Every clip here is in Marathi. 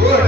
गोड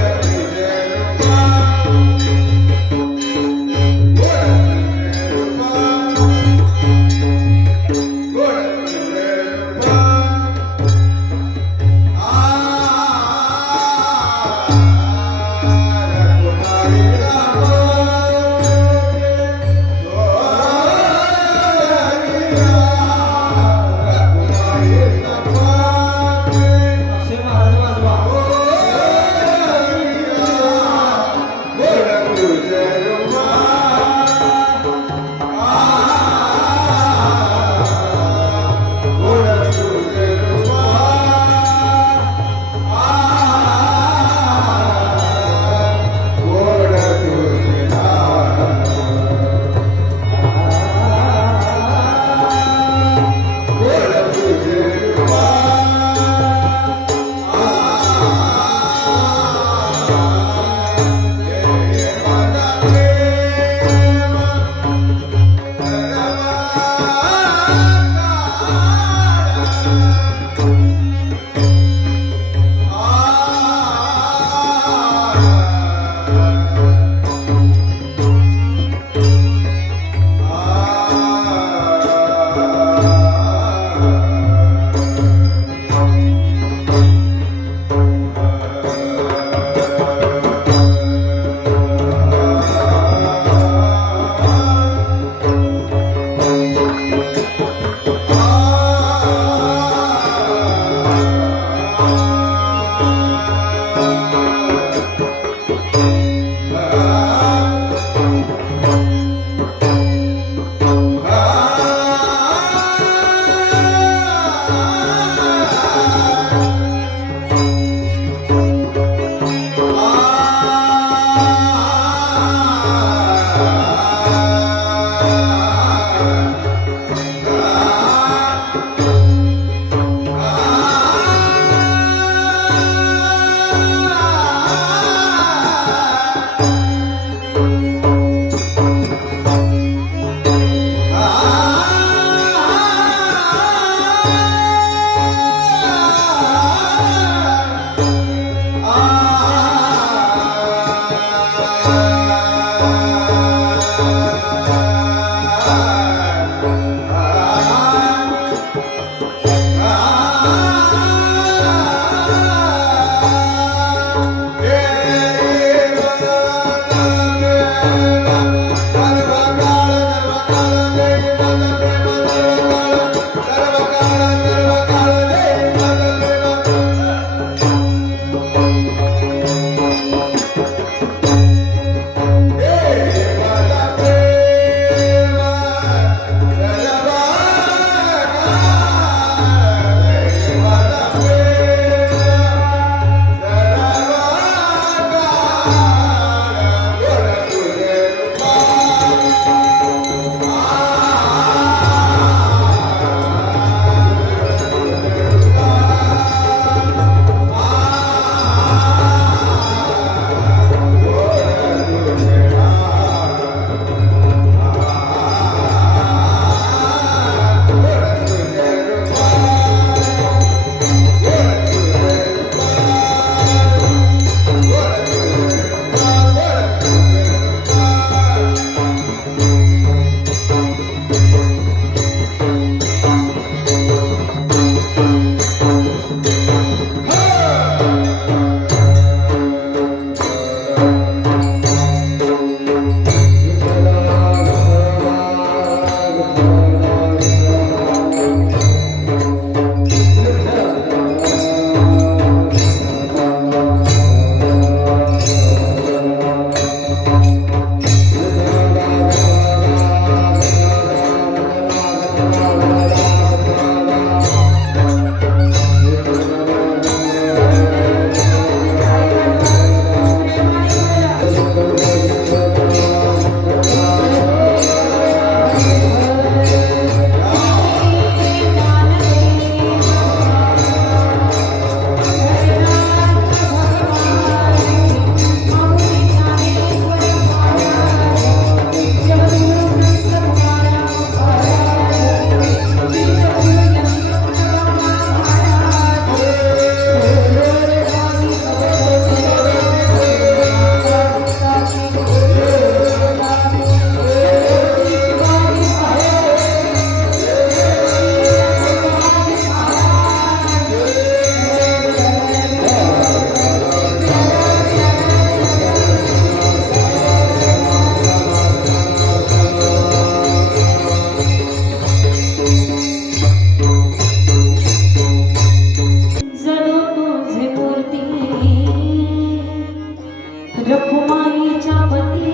रखुमाईच्या पती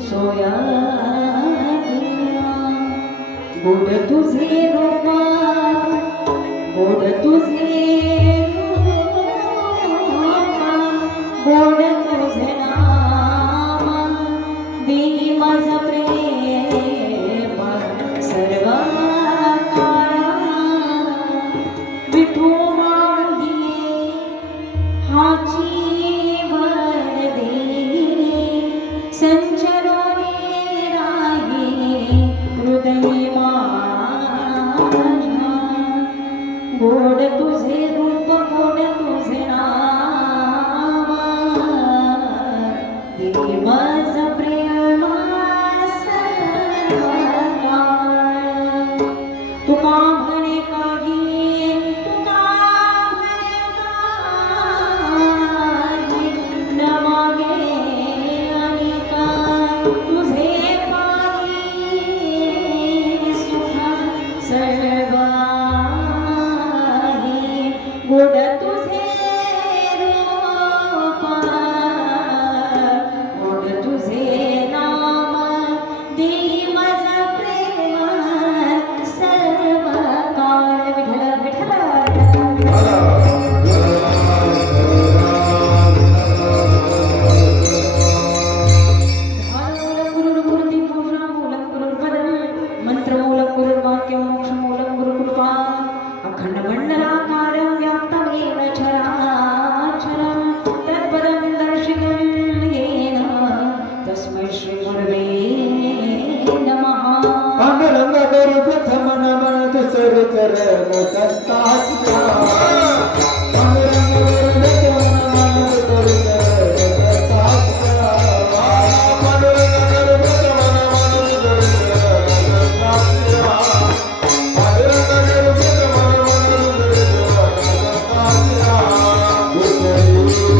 सोया गोड तुझे रोपा गोड तुझे रोपा गोड तुझे नाम देई माझा प्रेम सर्व काळा विठू मांदिये हाची संचरोने राही हृदयी माझ्या गोड तुझे रूप गोड तुझे नाम देई माझा प्रेम सर्व काळ तुका म्हणे काही तुका म्हणे काही न मागे तुझे पायी सुख सर्वाही गोड तुझे रूप गोड तुझे नाम देई माझा प्रेम सर्व काळ विठ्ठल विठ्ठल अखंड मंडलाकारं व्याप्तं येन चराचरं तत्पदं दर्शितं येन तस्मै श्री गुरवे नमः पांडुरंग गुरु प्रथम नमन दुसर चरण दत्ताच्या पांडुरंग गुरु प्रथम नमन दुसर चरण दत्ताच्या पांडुरंग गुरु प्रथम नमन दुसर चरण दत्ताच्या पांडुरंग गुरु प्रथम नमन दुसर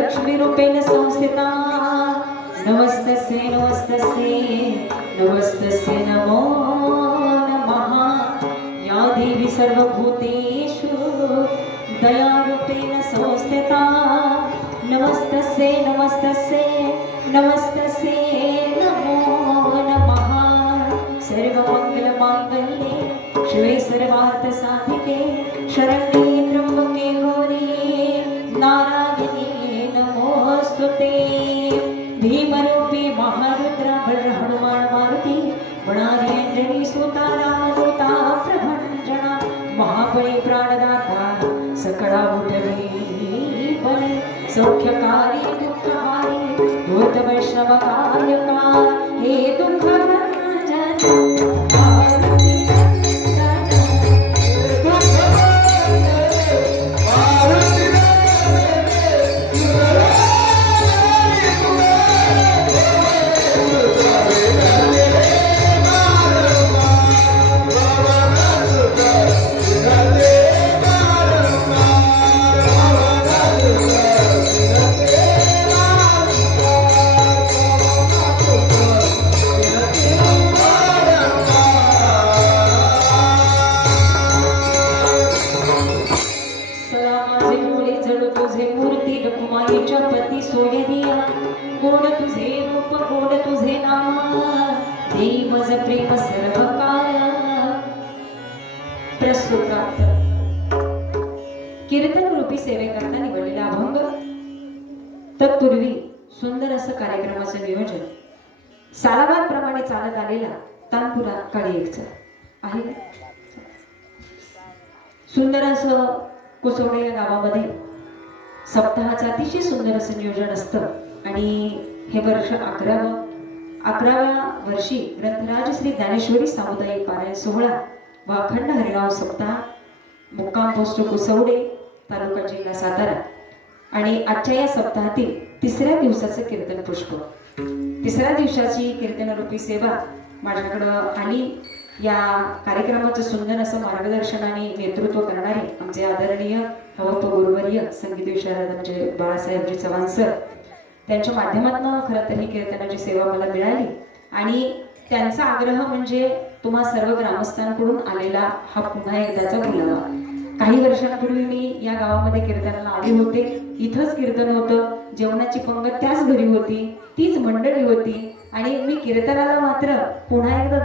लक्ष्मी रूपेण संस्थिता नमस्तस्यै नमस्तस्यै नमस्तस्यै नमो नमः या देवी सर्वभूतेषु दयारूपेण संस्थिता नमस्तस्यै नमस्तस्यै नमस्तस्यै नमो नमः सर्वमङ्गलमाङ्गल्ये शिवे सर्वार्थसाधिके शरण्ये त्र्यम्बके गौरी नारायणी नमोस्तुते भीमरूपी महारुद्र भद्र हनुमान मारुती वनारी अंजनी सुता रामदूता प्रभंजना महाबळी प्राणदाता सकळा उठवी बळे सौख्यकारी दुःखहारी धूर्त वैष्णव कायका हे दुःख गोड तुझे रूप गोड तुझे नाम देई मज प्रेम सर्व काळ प्रस्तुत कीर्तन रूपी सेवेकरता निवडलेला अभंग. तत्पूर्वी सुंदर असं कार्यक्रमाचं नियोजन सालाबाद प्रमाणे चालत आलेला तानपुरा काळी एकचा आहे. सुंदर असं कुसवडे या गावामध्ये सप्ताहाचं अतिशय सुंदर असं नियोजन असतं आणि हे वर्ष 11व्या वर्षी ग्रंथराज श्री ज्ञानेश्वरी सामुदायिक पारायण सोहळा व अखंड हरिनाम सप्ताह मुक्काम पोस्ट कुसवडे तालुका जिल्हा सातारा आणि आजच्या या सप्ताहातील तिसऱ्या दिवसाचं कीर्तन पुष्प. तिसऱ्या दिवसाची कीर्तनरूपी सेवा माझ्याकडं आली. या कार्यक्रमाचं सुंदर असं मार्गदर्शन आणि नेतृत्व करणारे आमचे आदरणीय हवप गुरुवर्य संगीत विशारद म्हणजे बाळासाहेबजी चव्हाण सर, त्यांच्या माध्यमातून खरं तर ही कीर्तनाची सेवा मला मिळाली आणि त्यांचा आग्रह म्हणजे तुम्हा सर्व ग्रामस्थांकडून आलेला हा पुन्हा एकदाचा बोलावा. काही वर्षांपूर्वी मी या गावामध्ये कीर्तनाला आले होते. इथंच कीर्तन होतं, जेवणाची पंगत त्याच घरी होती, तीच मंडळी होती आणि मी कीर्तनाला मात्र पुन्हा एकदा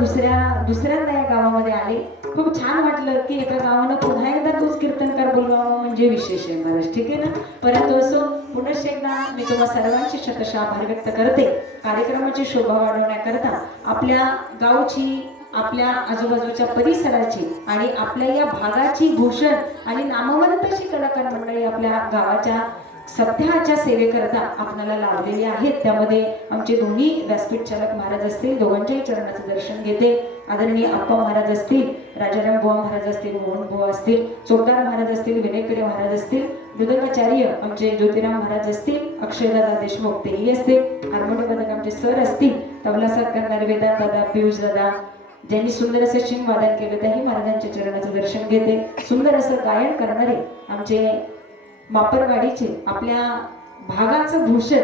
दुसऱ्यांदा या गावामध्ये आले. खूप छान वाटलं की एका गावानं पुन्हा एकदा तोच कीर्तनकार बोलवावा म्हणजे विशेष आहे महाराज, ठीक आहे ना. परंतु असो पुनश्च एकदा मी तुम्हा सर्वांची शतशः आभार व्यक्त करते. कार्यक्रमाची शोभा वाढवण्याकरता आपल्या गावची, आपल्या आजूबाजूच्या परिसराची आणि आपल्या या भागाची भूषण आणि नामवंत अशी कलाकार मंडळी आपल्या गावाच्या सप्ताहाच्या सेवेकरता आपल्याला लाभलेली आहेत. त्यामध्ये आमचे दोन्ही व्यासपीठ चालक महाराज असतील, दोघांच्याही चरणाचं दर्शन घेते. आदरणीय अप्पा महाराज असतील, राजाराम बुवा महाराज असतील, मोहन बुवा असतील, चोपदार महाराज असतील, विनयकडे महाराज असतील, मृदंगाचार्य आमचे ज्योतिराम महाराज असतील, अक्षयदादा देशमुख तेही असतील, हार्मोनियम वादक आमचे सर असतील, तबला साथ करणारे वेदांत दादा, पियुष दादा, ज्यांनी सुंदर असं शिंग वादन केलं त्याही महाराजांच्या चरणाचं दर्शन घेते. सुंदर असं गायन करणारे आमचे मापरवाडीचे, आपल्या भागाचं भूषण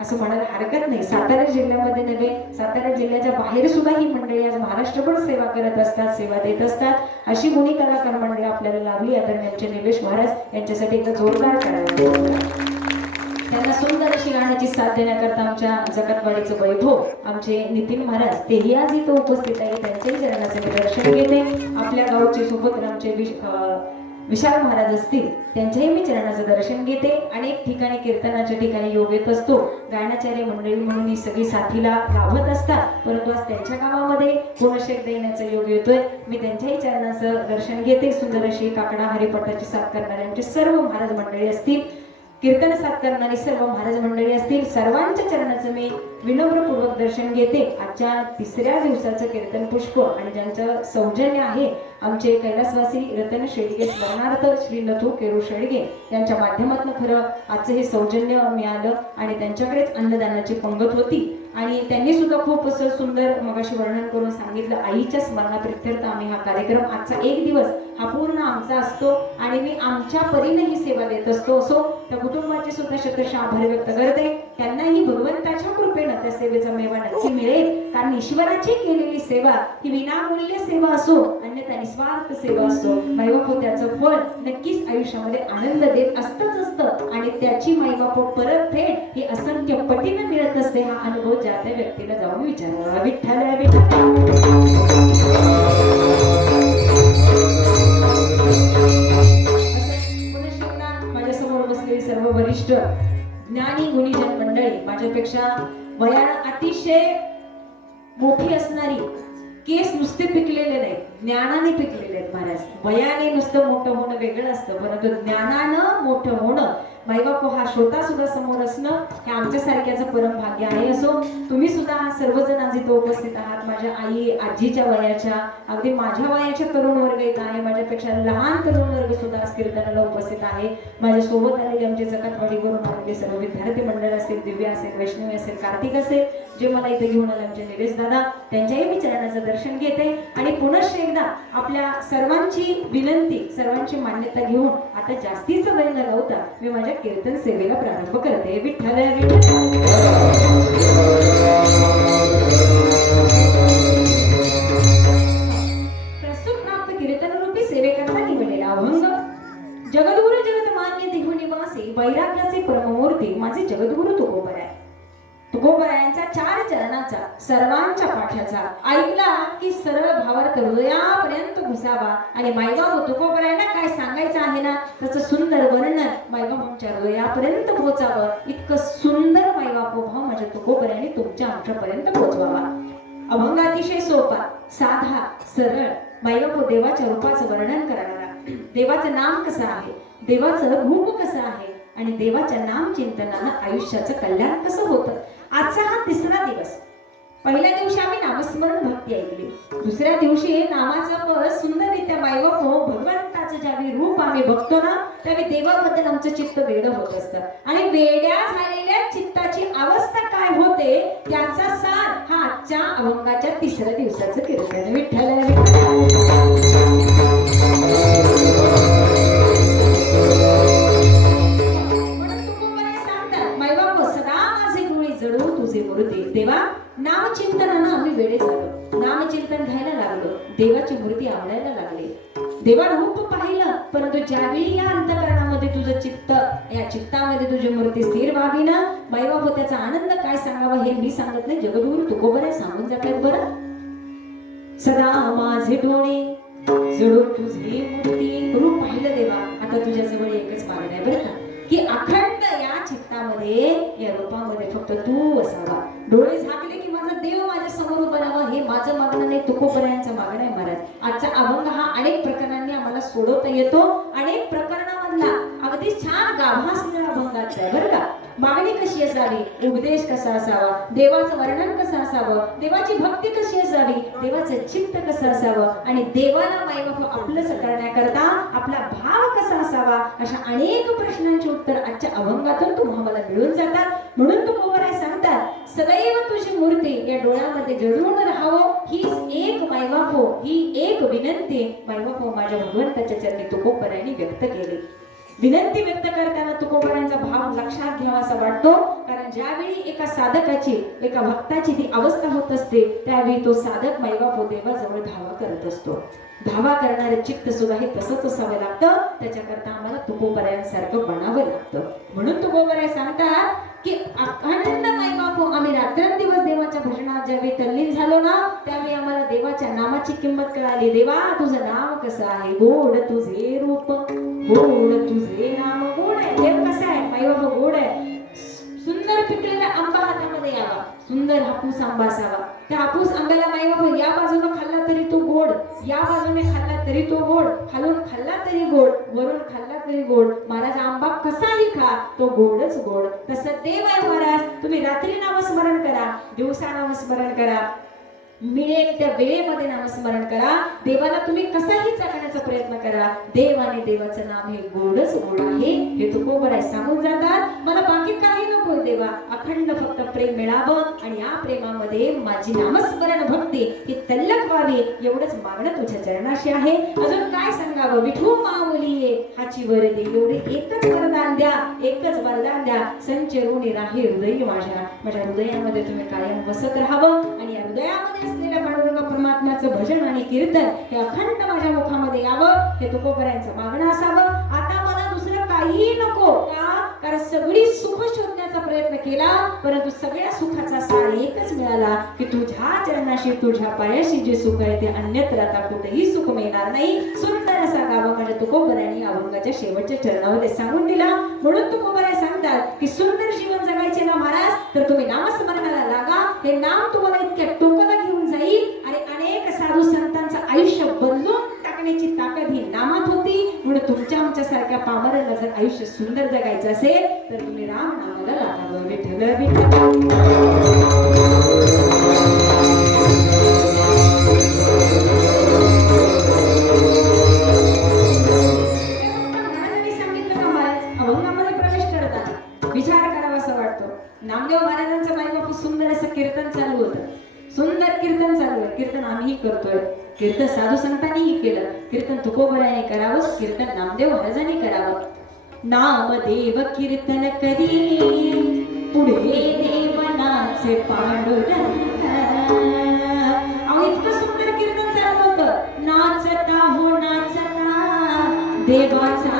असं म्हणायला हरकत नाही, सातारा जिल्ह्यामध्ये नव्हे सातारा जिल्ह्याच्या बाहेर सुद्धा ही मंडळी आज महाराष्ट्रभर सेवा करत असतात, सेवा देत असतात. अशी गुणी कलाकार मंडळी आपल्याला लाभली. आदरणीय आमचे निलेश महाराज यांच्यासाठी एकदा जोरदार करायला. त्यांना सुंदर अशी गाण्याची साथ देण्याकरता आमच्या जगतवाडीचं वैभव आमचे नितीन महाराज तेही आज इथं उपस्थित आहे. त्यांच्याही चरणाचे मी दर्शन घेते. आपल्या गावचे सुपुत्र आमचे विशाल महाराज असतील, त्यांच्याही मी चरणाचं दर्शन घेते. अनेक ठिकाणी कीर्तनाच्या ठिकाणी योग येत असतो. गायनाचार्य मंडळी म्हणून ही सगळी साथीला लाभत असतात, परंतु आज त्यांच्या गावामध्ये गुणशेक देण्याचा योग येतोय. मी त्यांच्याही चरणाचं दर्शन घेते. सुंदर अशी काकडा हरिपटाची साथ करणाऱ्यांचे सर्व महाराज मंडळी असतील, कीर्तन साथ करणारी सर्व महाराज मंडळी असतील, सर्वांच्या चरणाचं मी विनम्रपूर्वक दर्शन घेते. आजच्या तिसऱ्या दिवसाचं कीर्तन पुष्प आणि ज्यांचं सौजन्य आहे आमचे कैलासवासी रतन शेडगे स्मरणार्थ श्री नथू केरू शेडगे यांच्या माध्यमातून खरं आजचं हे सौजन्य मिळालं आणि त्यांच्याकडेच अन्नदानाची पंगत होती आणि त्यांनी सुद्धा खूप असं सुंदर मगाशी वर्णन करून सांगितलं. आईच्या स्मरणाप्रित्यर्थ आम्ही हा कार्यक्रम आजचा एक दिवस हा पूर्ण आमचा असतो आणि मी आमच्या परीने ही सेवा देत असतो. असो त्या कुटुंबाची सुद्धा शतशः आभार व्यक्त करते. त्यांनाही भगवंताच्या कृपेनं त्या सेवेचा मेवा नक्की मिळेल, कारण ईश्वराची केलेली सेवा ही विनामूल्य सेवा असो अन्यथा निस्वार्थ सेवा असो माईबापू त्याचं फळ नक्कीच आयुष्यामध्ये आनंद देत असतं आणि त्याची माईबापू परतफेड ही असंख्य पटीने मिळत असते. हा अनुभव ज्या त्या व्यक्तीला जाऊन विचारावा. माझ्या समोर बसलेली सर्व वरिष्ठ ज्ञानी गुणीजन मंडळी, माझ्यापेक्षा वयानं अतिशय मोठी असणारी, केस नुसते पिकलेले नाही ज्ञानाने पिकलेले आहेत महाराज. वयाने नुसतं मोठं होणं वेगळं असतं, परंतु ज्ञानानं मोठं होणं माईबापू हा श्रोता सुद्धा समोर असणं हे आमच्यासारख्याचं परम भाग्य आहे. असो तुम्ही सुद्धा सर्वजण आज इथं उपस्थित आहात. माझ्या आई आजीच्या वयाच्या अगदी माझ्या वयाच्या तरुण वर्ग येत आहे, माझ्यापेक्षा लहान तरुण वर्ग सुद्धा आज कीर्तनाला उपस्थित आहे. माझ्या सोबत आलेले आमचे जकातवाडीवरून आलेले सर्व विद्यार्थी मंडळ असेल, दिव्य असेल, वैष्णवी असेल, कार्तिक असेल, जे मला इथे घेऊन आले आमचे निलेश दादा, त्यांच्याही मी चरणाचं दर्शन घेते आणि पुनश्च एकदा आपल्या सर्वांची विनंती सर्वांची मान्यता घेऊन आता जास्तीचं वेळ न लावता मी माझ्या कीर्तन सेवेला प्रारंभ करते. विठ्ठल प्रस्तुत प्राप्त कीर्तन रूपी सेवेकरता निवडलेला अभंग. जगद्गुरु जगतमान्य देहू निवासी वैराग्याचे परममूर्ती माझे जगद्गुरु तुकोबराय. तुकोबरायांचा 4 चरणाचा सर्वांच्या पाठ्याचा ऐकला की सरळ भावार्थ हृदयापर्यंत घुसावा आणि माईबाबू तुकोबरायांना काय सांगायचं आहे ना त्याचं सुंदर वर्णन माईबाबूंच्या हृदयापर्यंत पोहोचावं. इतकं सुंदर माईबापू भाव माझ्या तुकोबरायांनी तुमच्या आमच्यापर्यंत पोहोचवावा. अभंग अतिशय सोपा, साधा, सरळ. माईबापू देवाच्या रूपाचं वर्णन करायला, देवाचं नाम कसं आहे, देवाचं रूप कसं आहे आणि देवाच्या नाम चिंतनानं आयुष्याचं कल्याण कसं होतं. आजचा हा तिसरा दिवस. पहिल्या दिवशी आम्ही नामस्मरण भक्ती ऐकली, दुसऱ्या दिवशी नामाचं पद सुंदररित्या माईबापू भगवंताचं ज्यावेळी रूप आम्ही बघतो ना त्यावेळी देवाबद्दल आमचं चित्त वेडं होत असतं आणि वेड्या झालेल्या चित्ताची अवस्था काय होते याचा सार हा आजच्या अभंगाच्या तिसऱ्या दिवसाचं कीर्तन. विठ्ठल देवा नामचिंतनानं आम्ही वेळे झालो, नामचिंतन घ्यायला लागलो, देवाची मूर्ती आवडायला लागली, देवा रूप पाहिलं. परंतु ज्यावेळी या अंतःकरणामध्ये तुझं चित्त या चित्तामध्ये तुझी मूर्ती स्थिर व्हावी ना माईबापू त्याचा आनंद काय सांगावा हे मी सांगत नाही, जगद्गुरु तुकोबराय सांगून जातात. बरं सदा माझे डोळे जडून तुझी मूर्ती रूप पाहिलं देवा. आता तुझ्या जवळ एकच मागणं आहे बरं का, की अखंड या चित्तामध्ये या रूपामध्ये फक्त तू असावा. डोळे झाकले की माझा देव माझ्या समोर उभा राहावा हे माझं मागणं नाही, तुकोबरायांचं मागणं आहे महाराज. आजचा अभंग हा अनेक प्रकरणांनी आम्हाला सोडवता येतो, अनेक प्रकरणामधला अगदी छान गाभा असलेला अभंगाचा आहे बरं का. मागणी कशी असावी, उपदेश कसा असावा, देवाचं वर्णन कसं असावं, देवाची भक्ती कशी असावी, देवाचं चित्त कसं असावं आणि देवाला माईबापू आपलंच करण्याकरता आपला भाव कसा असावा अशा अनेक प्रश्नांची उत्तर आजच्या अभंगातून तुम्हाला मिळून जातात. म्हणून तुकोबराय सांगतात सदैव तुझी मूर्ती या डोळ्यामध्ये जडून राहावं. हीच एक माईबापू ही एक विनंती माईबापू माझ्या भगवंताच्या चरणी तुकोबरायांनी व्यक्त केली. विनंती व्यक्त करताना तुकोबरायांचा भाव लक्षात घ्यावा असा वाटतो, कारण ज्यावेळी एका साधकाची एका भक्ताची ती अवस्था होत असते त्यावेळी तो साधक माईबापू देवाजवळ धावा करत असतो. धावा करणारे चित्त सुद्धा हे तसंच असावं लागतं, त्याच्याकरता आम्हाला तुकोबरायांसारखं बनावं लागतं. म्हणून तुकोबराय सांगतात की अखंड माईबापू आम्ही रात्रंदिवस देवाच्या भजनात ज्यावेळी तल्लीन झालो ना त्यावेळी आम्हाला देवाच्या नामाची किंमत कळाली. देवा तुझं नाव कसं आहे, गोड तुझे रूप, गोड तुझे नाम, गोड आहे देव कसं आहे माईबापू, गोड आहे. सुंदर पिकलेला आंबा हातामध्ये यावा, सुंदर हापूस आंबा असावा. त्या हापूस आंब्याला माईबापू या बाजूने खाल्ला तरी तो गोड, या बाजूने खाल्ला तरी तो गोड, खालून खाल्ला तरी गोड, वरून खाल्ला तरी गोड. महाराज आंबा कसाही खा तो गोडच गोड. तसं देव आहे महाराज, तुम्ही तुम्ही रात्री नामस्मरण करा, दिवसा नामस्मरण करा, मिळेल त्या वेळेमध्ये नामस्मरण करा. देवाला तुम्ही कसाही जगण्याचा प्रयत्न करा. देव आणि देवाचं नाम हे गोडच गोड आहे हे तुकोबराय सांगून जातात. मला बाकी काही नको देवा, अखंड फक्त प्रेम मिळावं आणि या प्रेमामध्ये माझी नामस्मरण भक्ती ही तल्लख व्हावी एवढंच मागणं तुझ्या चरणाशी आहे. अजून काय सांगावं? विठू माऊली हाची वरदी, एवढे एकच वरदान द्या, एकच वरदान द्या. संचरुणी राही हृदय माझ्या हृदयामध्ये तुम्ही कायम बसत राहावं आणि या हृदयामध्ये असलेल्या पांडुरंग परमात्म्याचं भजन आणि कीर्तन हे अखंड माझ्या मुखामध्ये यावं हे तुकोबरायांचं मागणं असावं. आता मला दुसरं काही नको का? कारण सगळी सुख शोधण्याचा प्रयत्न केला परंतु सगळ्या सुखाचा सार एकच मिळाला की तुझ्या चरणाशी तुझ्या पायाशी जे सुख आहे ते अन्यत्र आता कुठेही सुख मिळणार नाही. सुंदर असा गावा माझ्या तुकोबरायांनी अभंगाच्या शेवटच्या चरणामध्ये सांगून दिला. म्हणून तुकोबराय सांगतात की सुंदर जीवन जगायचे ना महाराज तर तुम्ही नामस्मरणाला लागा. हे नाम तुम्हाला इतक्या टोकाला घेऊन जाईल आणि अनेक साधू संतांचं आयुष्य बदलून टाकण्याची ताकद ही नामात होती. म्हणून तुमच्या आमच्यासारख्या पामरांना जर आयुष्य सुंदर जगायचं असेल तर तुम्ही राम नामाला लागावं. विठ्ठल विठ्ठल. विचार करावा असं वाटतो. नामदेव महाराजांचं मायबापू सुंदर असं कीर्तन चालू होतं. सुंदर कीर्तन चालू आहे. कीर्तन आम्हीही करतोय, कीर्तन साधू संतांनीही केलं. कीर्तन तुकोबरायाने करावं, कीर्तन नामदेव महाराजांनी करावं. नामदेव कीर्तन करी पुढे देवनाचे पांडुरंग. अहो इतकं सुंदर कीर्तन चालू होतं. नाचता हो नाचता देवाचा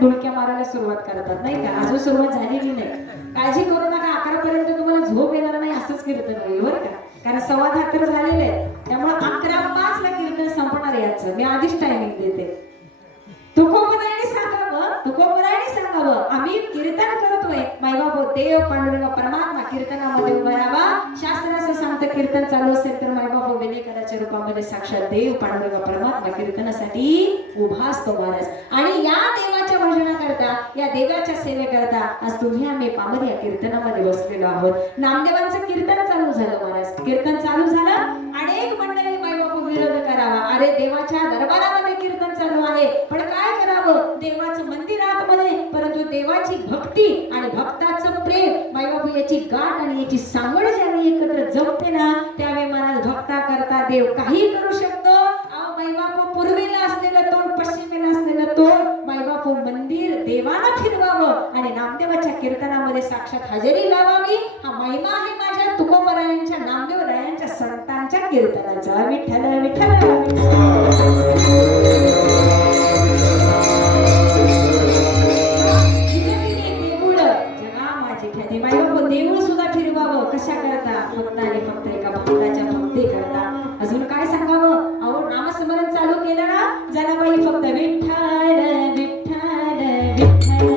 ढोलक्या मारायला सुरुवात करतात नाही का? अजून सुरुवात झालेली नाही. काळजी करू नका, 11 पर्यंत तुम्हाला झोप येणार नाही असंच कीर्तन होईल बरं का? कारण 10:15 तर झालेले आहे. त्यामुळे 11:05 ला कीर्तन संपणार आहे. याचं मी आधीच टायमिंग देते. तुकोबरायाने सांगावं आम्ही कीर्तन करतोय. मायबापू देव पांडुरंग परमात्मा कीर्तनामध्ये उभा राहावा. शास्त्र असं सांगतं कीर्तन चालू असेल तर मायबापू विनेकराच्या रूपामध्ये साक्षात देव पांडुरंग परमात्मा कीर्तनासाठी उभा असतो महाराज. आणि या देवाच्या भजनाकरता, या देवाच्या सेवेकरता आज तुम्ही आम्ही पामर या कीर्तनामध्ये बसलेलो आहोत. नामदेवांचं कीर्तन चालू झालं महाराज. कीर्तन चालू झालं. अनेक मंडळी मायबापू विरोध करावा. अरे देवाच्या दरबारामध्ये कीर्तन चालू आहे पण काय करावं? देवाचं मंदिर आतमध्ये, परंतु देवाची भक्ती आणि भक्ताचं प्रेम मायबापू याची गाठ आणि याची सांगड ज्यावेळी एकत्र जमते ना त्यावेळी महाराज भक्ता करता देव काही करू शकतो. मायबापू पूर्वेला असलेलं तोंड, पश्चिमेला असलेलं तोंड, मायबापू मंदिर देवाला फिरवावं आणि नामदेवाच्या कीर्तनामध्ये साक्षात हजेरी लावावी. हा महिमा आहे माझ्या तुकोबरायांच्या नामदेवरायांच्या संतांच्या कीर्तनाचा. विठ्ठल विठ्ठल. देऊळ सुद्धा फिरवावं. कशा करता? फक्त आणि फक्त एका भक्ताच्या भक्ती करता. अजून काय सांगावं? अहो नामस्मरण चालू केलं ना जनाबाई फक्त विठ्ठल विठ्ठल विठ्ठल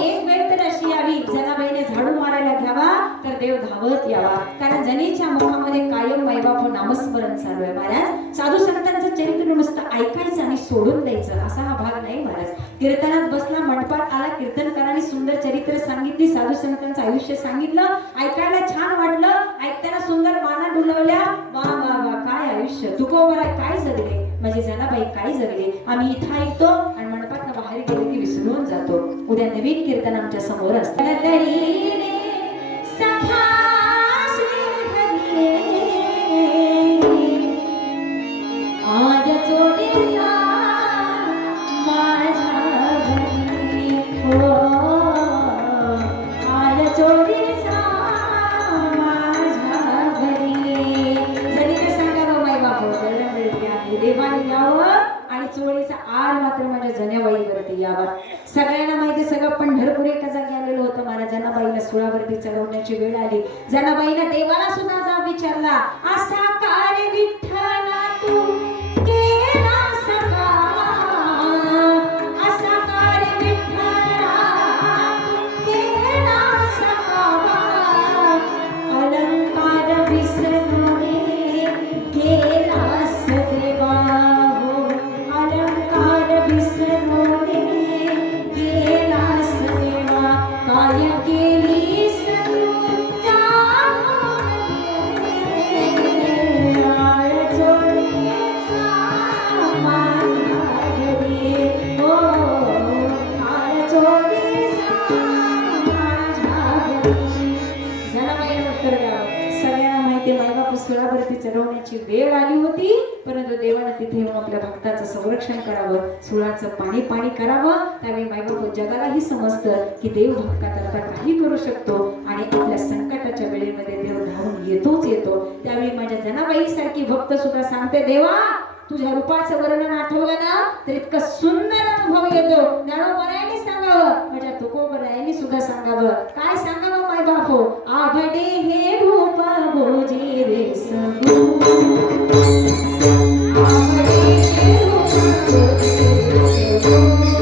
एक वेळ तर अशी यावी जनाबाईने झाडू मारायला घ्यावा तर देव धावत यावा. कारण जनीच्या मुखामध्ये कायम मायबाप नामस्मरण चालू आहे. महाराज साधू संतांचं चरित्र नुसतं ऐकायचं आणि सोडून द्यायचं असा हा भाग नाही. महाराज कीर्तनात बसला, मंडपात आला, कीर्तनकारांनी सुंदर चरित्र सांगितली, साधू संतांचं आयुष्य सांगितलं, ऐकायला छान वाटलं, ऐकताना सुंदर माना डुलवल्या. वा वा वा काय आयुष्य, तुकोबरा काय जगले, माझी जनाबाई काय जगले. आम्ही इथं ऐकतो आणि मंडपात बाहेर गेले की विसरून जातो. उद्या नवीन कीर्तन आमच्या समोर असतं. देवाने यावं आणि चोळीचा आर मात्र माझ्या जनाबाईवरती यावा. सगळ्यांना माहिती सगळं पंढरपूर एका जागी आलेलं होतं. माझ्या जनाबाईला सुळावरती चढवण्याची वेळ आली. जनाबाईला देवाला सुद्धा जाब विचारला, असा काय विठ्ठला तू केला सखा, असा काय विठ्ठला तू केला सखा, अलंकार विसरणे गेलास देवा, हो अलंकार विसरणे गेलास देवा, काय केलीस तू आळ जोडीचा माझ्या घरी, हो आळ जोडीचा माझ्या घरी. जनाबाईला उत्तर द्यावं. सगळ्यांना माहिती मायबाप सुळावरती चढवण्याची वेळ आली होती, परंतु देवाने तिथे येऊन आपल्या भक्ताचं संरक्षण करावं, सुळाचं पाणी पाणी करावं. त्यावेळी मायबाप जगालाही समजतं की देव भक्ताकरता काही करू शकतो आणि आपल्या संकटाच्या वेळेमध्ये देव धावून येतोच येतो. त्यावेळी माझ्या जनाबाई सारखी भक्त सुद्धा सांगते, देवा तुझ्या रूपाचं वर्णन आठवलं ना तर इतकं सुंदर अनुभव येतो. ज्ञानोबरायांनी सांगावं, माझ्या तुकोबरायांनी सुद्धा सांगावं. काय सांगावं माय बापो, आभडे हे रूप भोजे रे सगू, आभडे हे रूप भोजे रे सगू.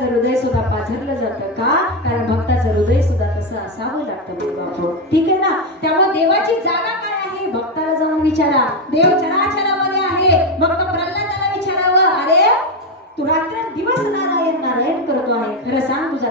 हृदय सुद्धा पाझरलं जातं का, कारण भक्ताचं हृदय सुद्धा तसं असावं लागतं बाबा. ठीक आहे ना. त्यामुळे देवाची जागा काय आहे भक्ताला जाऊन विचारा. देव चराचरामध्ये आहे. भक्त प्रल्हादाला विचारावं, अरे तू रात्र दिवस नारायण नारायण करतो आहे, खरं सांग तुझा